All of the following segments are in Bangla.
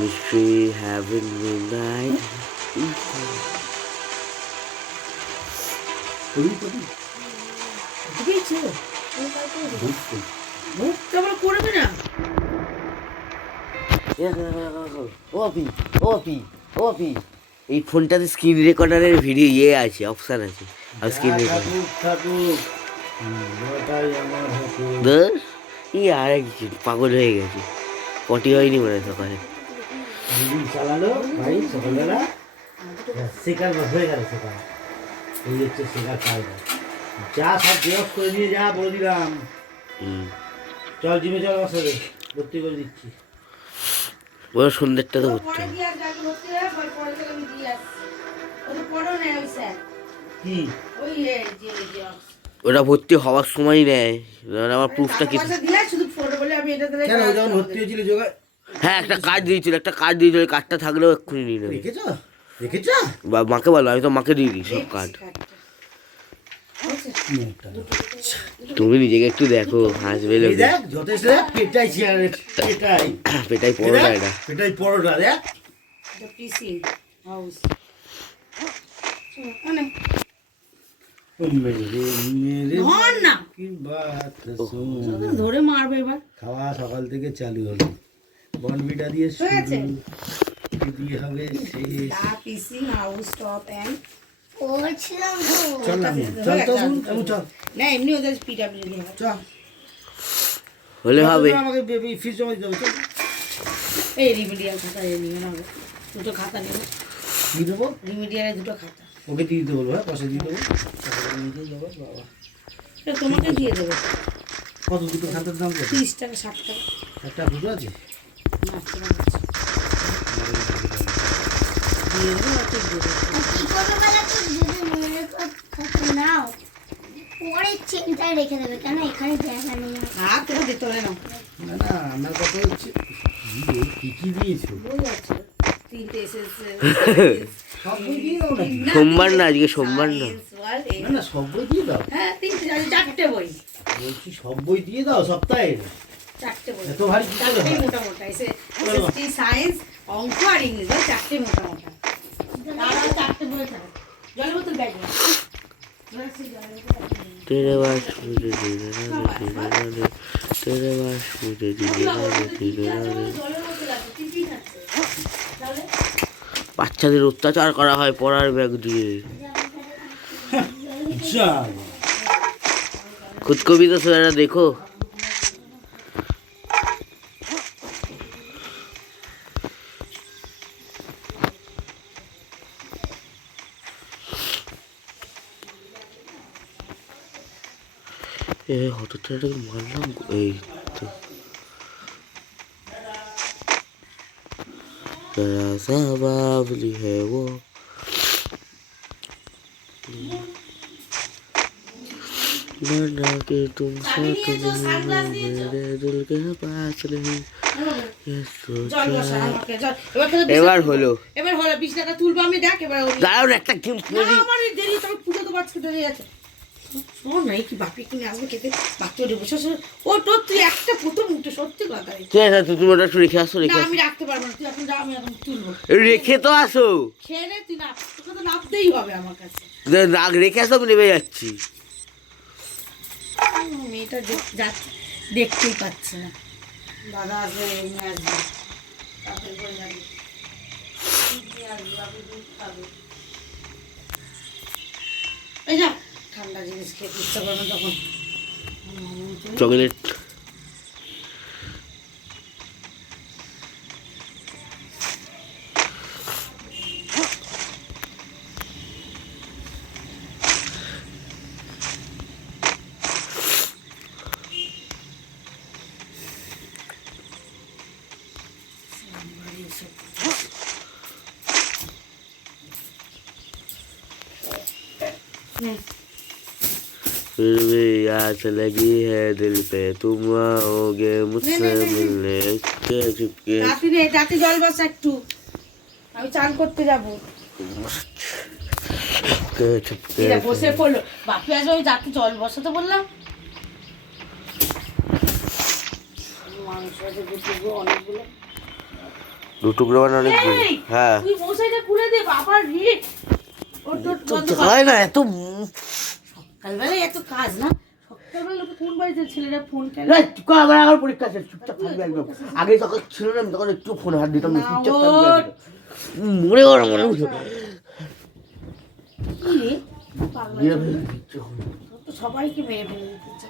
mystery having midnight. করবে না এই ফোনটাতে স্ক্রিন রেকর্ডারের ভিডিও ইয়ে আছে, অপশন আছে, আর স্ক্রিন রেকর্ডার ই আর কিছু পাগল হয়ে গেছে, পটি হয়নি মনে হয় সকালে। চালালো ভাই সকালবেলা শেখার হয়ে গেল সকাল, এই হচ্ছে শেখার কায়দা। যা সব জেরক্স করে নিয়ে যা বলে দিলাম। চল জিমে চল, আমার সাথে ভর্তি করে দিচ্ছি। ওরা সন্ধ্যেরটা তো ভর্তি কি ওরা ভর্তি হওয়ার সময় নেয়, আমার প্রুফটা কি? কেন ও যখন ভর্তি হয়েছিল যোগা? হ্যাঁ একটা কার্ড দিয়েছিল, একটা কার্ড দিয়েছিল, কার্ডটা থাকলেও এক্ষুনি নিয়ে নেবে। রেখেছ রেখেছ? মাকে বলো, আমি তো মাকে দিয়ে দিই সব কার্ড। তুমি নিজেকে একটু দেখো, হাসবে লোক। দেখ যথেষ্ট পেটাই চেয়ারে, পেটাই পেটাই পরোটা, এটা পেটাই পরোটা দেখ। ধরে মারবে এবার। খাওয়া সকাল থেকে চালু হলো, বনবিটা দিয়ে শুরু, দিয়ে হবে শেষ। চল না চল তো চল না এমনি ওদের পিডাব্লিউডি চল হলে হবে। আমাকে ফিস জমা দিতে হবে। চল এই রিমিডিয়াল খাতা নিয়ে নাও, দুটো খাতা নিয়ে দিয়ে দেবো, রিমিডিয়ালে দুটো খাতা ওকে দিয়ে দিতে বলবো। হ্যাঁ পয়সা দিয়ে দেবো, বাবা এটা তোমাকে দিয়ে দেবো। কত দুটো খাতার দাম কত? 30 টাকা 60 টাকা একটা দুটো আছে না, তোমার আছে। দিয়ে দেবো, ওকে দিয়ে দেবো। নাও পরে চেনটায় রেখে দেবে, কেন এখানে জায়গা নেই। আর তোরা দিতে হবে না। না না আমার কথা হচ্ছে কি কি দিয়েছো? বই আছে, 3টে এসেছে। সব বই দিয়ে দাও নাকি? সোমবার না, আজকে সোমবার না। না না সব বই দিয়ে দাও। হ্যাঁ 4টে বই, বলছি সব বই দিয়ে দাও সপ্তাহে। 4টে বই, এত ভারী কি করে 4টে হয়? মোটা মোটা এসএসটি সায়েন্স অঙ্ক আর ইংলিশ, 4টে মোটা মোটা। আর 4টে বই থাকে। জলের বোতল ব্যাগ না। तेरे पास मुझे जीना दे, तेरे पास मुझे जीना दे। বাচ্চাদের অত্যাচার করা হয় পড়ার ব্যাগ দিয়ে। চল खुद को भी तो जरा देखो। ये हॉटस्टार मारलाम এই তো जरा सा बावली है वो, मरना कि तुम साथ नहीं मेरे दिल के पास नहीं, ये জল বসা सोचा। আমাকে জল। এবার হলো, এবার হলো 20 টাকা তুলবো আমি, দেখ এবার দাঁড়াও না, একটা গেম খেলে দিই। আমার দেরি, তোর পুজো তো বাচ্চা দেরি আছে। শোন না, কি বাপি কিনে আসবে খেতে, বাচ্চা দেবো শ্বশুর। ও তোর তুই একটা প্রথম উঠে সত্যি কথা। ঠিক আছে তুমি ওটা একটু রেখে আসো, না রেখে আমি আসো, রাখতে পারবো না, তুই এখন যা, আমি এখন তুলবো। রেখে তো আসো। খেয়ে নে তুই, না তোকে তো নামতেই হবে আমার কাছে। রাগ রেখে আসো, আমি নেমে যাচ্ছি। মেয়েটা দেখতেই পাচ্ছে না, দাদা আসবে নিয়ে আসবে, তাড়াতাড়ি করে যাবি। নিয়ে আসবি, বাপি দুধ খাবে। এই যা, ঠান্ডা জিনিস খেতে ইচ্ছা করবে তখন। চকলেট फिर भी आस लगी है दिल पे, तुम आओगे मुझसे मिलने के चुपके। রাতে রে, রাতে জল বসা একটু, আমি চান করতে যাবো। के चुपके এরা বসে পড়লো, বাপি আসবে, আমি যাতে জল বসাতে বললাম। মাংস আছে অনেকগুলো। দু টুকরো মানে অনেক দূর। এই, হ্যাঁ তুই মশাইটা খুলে দে বাবা রে। ওর তোর বন্ধ কর। চালায় না এত সকালবেলায় এত কাজ না, সকালবেলা লোকে ফোন বাড়িতে ছেলেরা ফোন কেন আবার আমার পরীক্ষা শেষ, চুপচাপ থাকবি একদম। আগে যখন ছিল না আমি তখন একটু ফোন হাত দিতাম না, না, চুপচাপ থাকবি ওর- একদম। মরে গেল মনে হচ্ছে কি রে পাগলা দিয়ে ছেলে। দিচ্ছে। তোর তো সবাইকে মেরে ফেলে দিচ্ছে।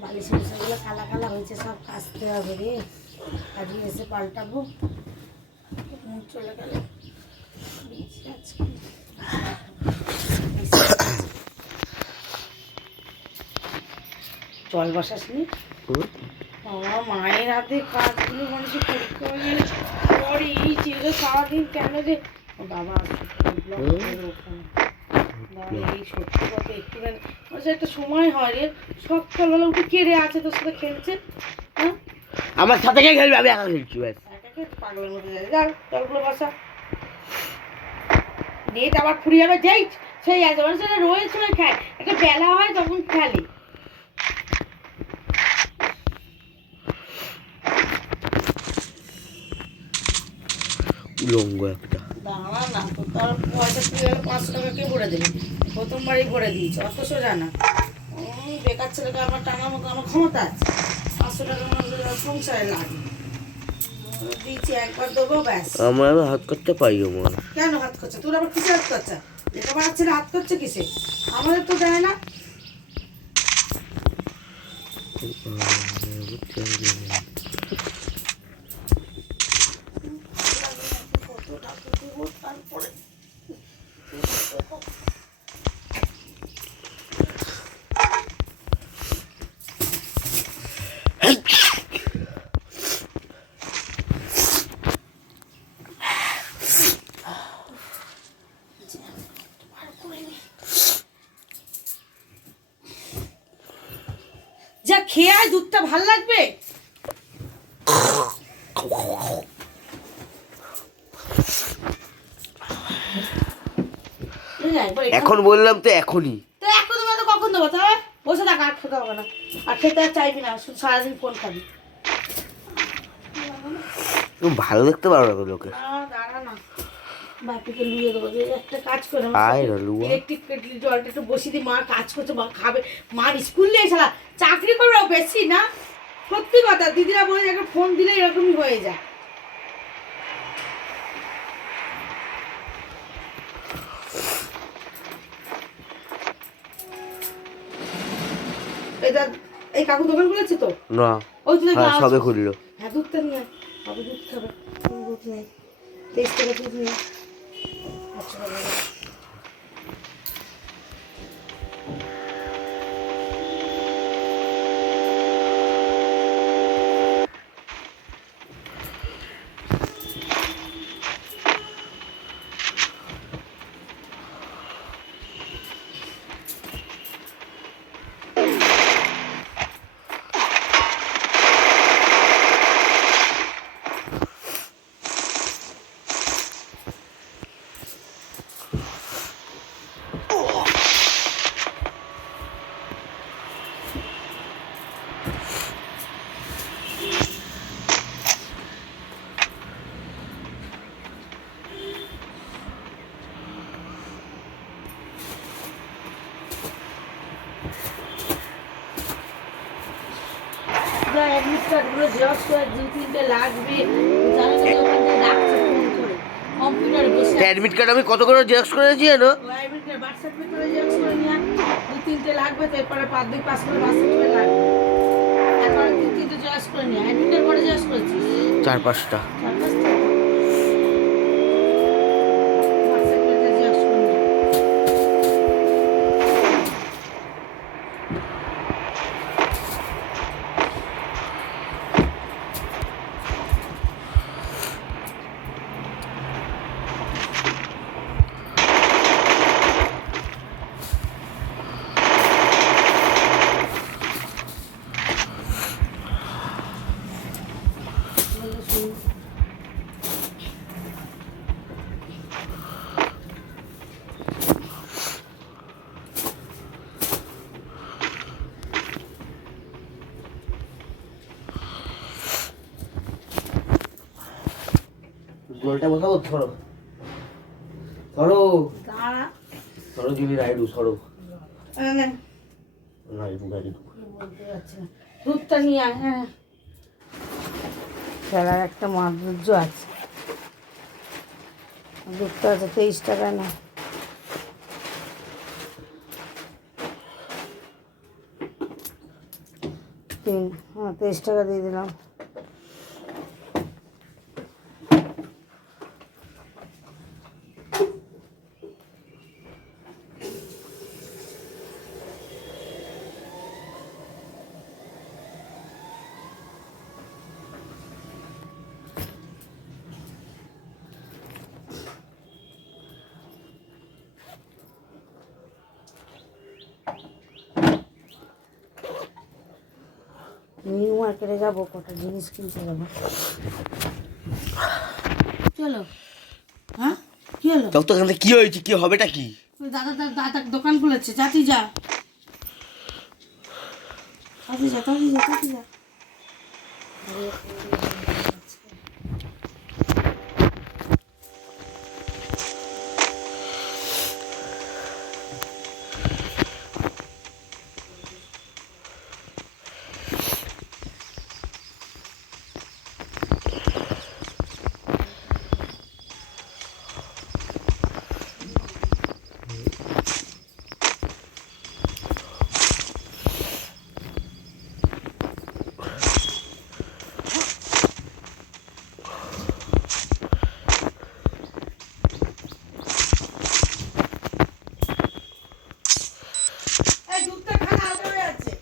বালিশ মশাগুলো কালা কালা হয়েছে, সব কাচতে হবে রে। আজকে এসে পাল্টাবো, মুখ চলে গেল। বেঁচে আজকে। জল বসাসনি? বাবা মায়ের হাতে কাজগুলো মানুষের করতে হবে পরে এই ছেলে সারাদিন কেন যে ও বাবা আসছে, ব্লক করে ওখানে। বাবা, এই সত্যি কথা একটুখানি মানুষের একটা সময় হয় রে, সকালবেলা উঠে কে রে আছে তোর সাথে খেলছে? হ্যাঁ, আমার সাথে কে খেলবি, আমি একা খেলছি ব্যাস। একা কে পাগলের মধ্যে যায়। যা জলগুলো বসা, নেট আবার ফুরিয়ে যাবে। যেই সেই আছে মানুষেরা রোজ সময় খায়, একটা বেলা হয় তখন খেলে। উলঙ্গ একটা। দাঁড়া না, তো তার পয়সা তুই গেলে 500 টাকা কে ভরে দেবে? প্রথমবারই ভরে দিয়েছে, অত সোজা না। বেকার ছেলেকে আমার টানার মতো আমার ক্ষমতা আছে। 500 টাকার মধ্যে সংসারে লাগে দিয়েছি, একবার দেবো ব্যাস। আমার আমি হাত করতে পারি আমার। কেন হাত করছে? তোর আবার কিসে হাত করছে? লেখাপড়ার ছেলে হাত করছে কিসে? আমাদের তো দেয় না। কত টাকা দেবো তারপরে? যা খেয়ে আয়, দুধটা ভাল লাগবে। এখন বললাম তো এখনই। তো এখন তোমার তো কখন দেবো? তবে বসে থাক, আর খেতে হবে না। আর খেতে আর চাইবি না, শুধু সারাদিন ফোন খাবি। তুমি ভালো দেখতে পারো না তো লোকে। দাঁড়া না, বাপিকে লুয়ে দেবো। যে একটা কাজ করে আয় না, লুয়া। ইলেকট্রিক কেটলি জলটা একটু বসিয়ে দিই, মা কাজ করছে, মা খাবে। মার স্কুল নেই, শালা চাকরি করবে ও বেশি না। সত্যি কথা, দিদিরা বলে একটা ফোন দিলে এরকমই হয়ে যায়। এটা এই কাকু দোকান খুলেছে তো? না ওই তো হ্যাঁ সবে খুললো। হ্যাঁ, দুধটা নিয়ে আয়। বাবু দুধ খাবে। দুধ নেই, 23 টাকা দুধ নিয়ে আয়। আচ্ছা বাবা। অ্যাডমিট কার্ডগুলো জেরক্স করে 2-3টে লাগবে। জানো তো ওখান থেকে ডাকছে ফোন করে, কম্পিউটারে বসে। অ্যাডমিট কার্ড আমি কত করে জেরক্স করেছি জানো? Admit card, birth certificate xerox করে নিয়ে 2-3টে লাগবে, তো এরপরে 2 পাস করে বার্থ সার্টিফিকেট লাগবে। তারপরে 2-3টে জেরক্স করে নিয়ে। অ্যাডমিট কার্ড করে জেরক্স করেছিস? 4-5টা। 4-5টা বার্থ সার্টিফিকেট জেরক্স করে নিয়ে। জলটা বসাবো, সরো সরো দাঁড়া সরো দিদি, রাইডু সরো, নে, রাইডু রাইডু। বলতে পারছি না। দুধটা নিয়ে আয়। হ্যাঁ, খেলার একটা মাধুর্য আছে। দুধটা আছে 23 টাকা না। হ্যাঁ 23 টাকা দিয়ে দিলাম। নিউ মার্কেটে যাবো, কটা জিনিস কিনতে যাবো। চলো। হ্যাঁ কি হলো? তখন কি হয়েছে, কি হবেটা কি? ওই দাদা দোকান খুলেছে, যাতি যা, তাড়াতাড়ি যা, তাড়াতাড়ি যা, তাড়াতাড়ি যা। এই দুধটা খানা আলগা হয়ে আছে।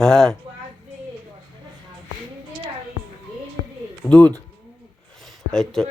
হ্যাঁ দুধ এই তো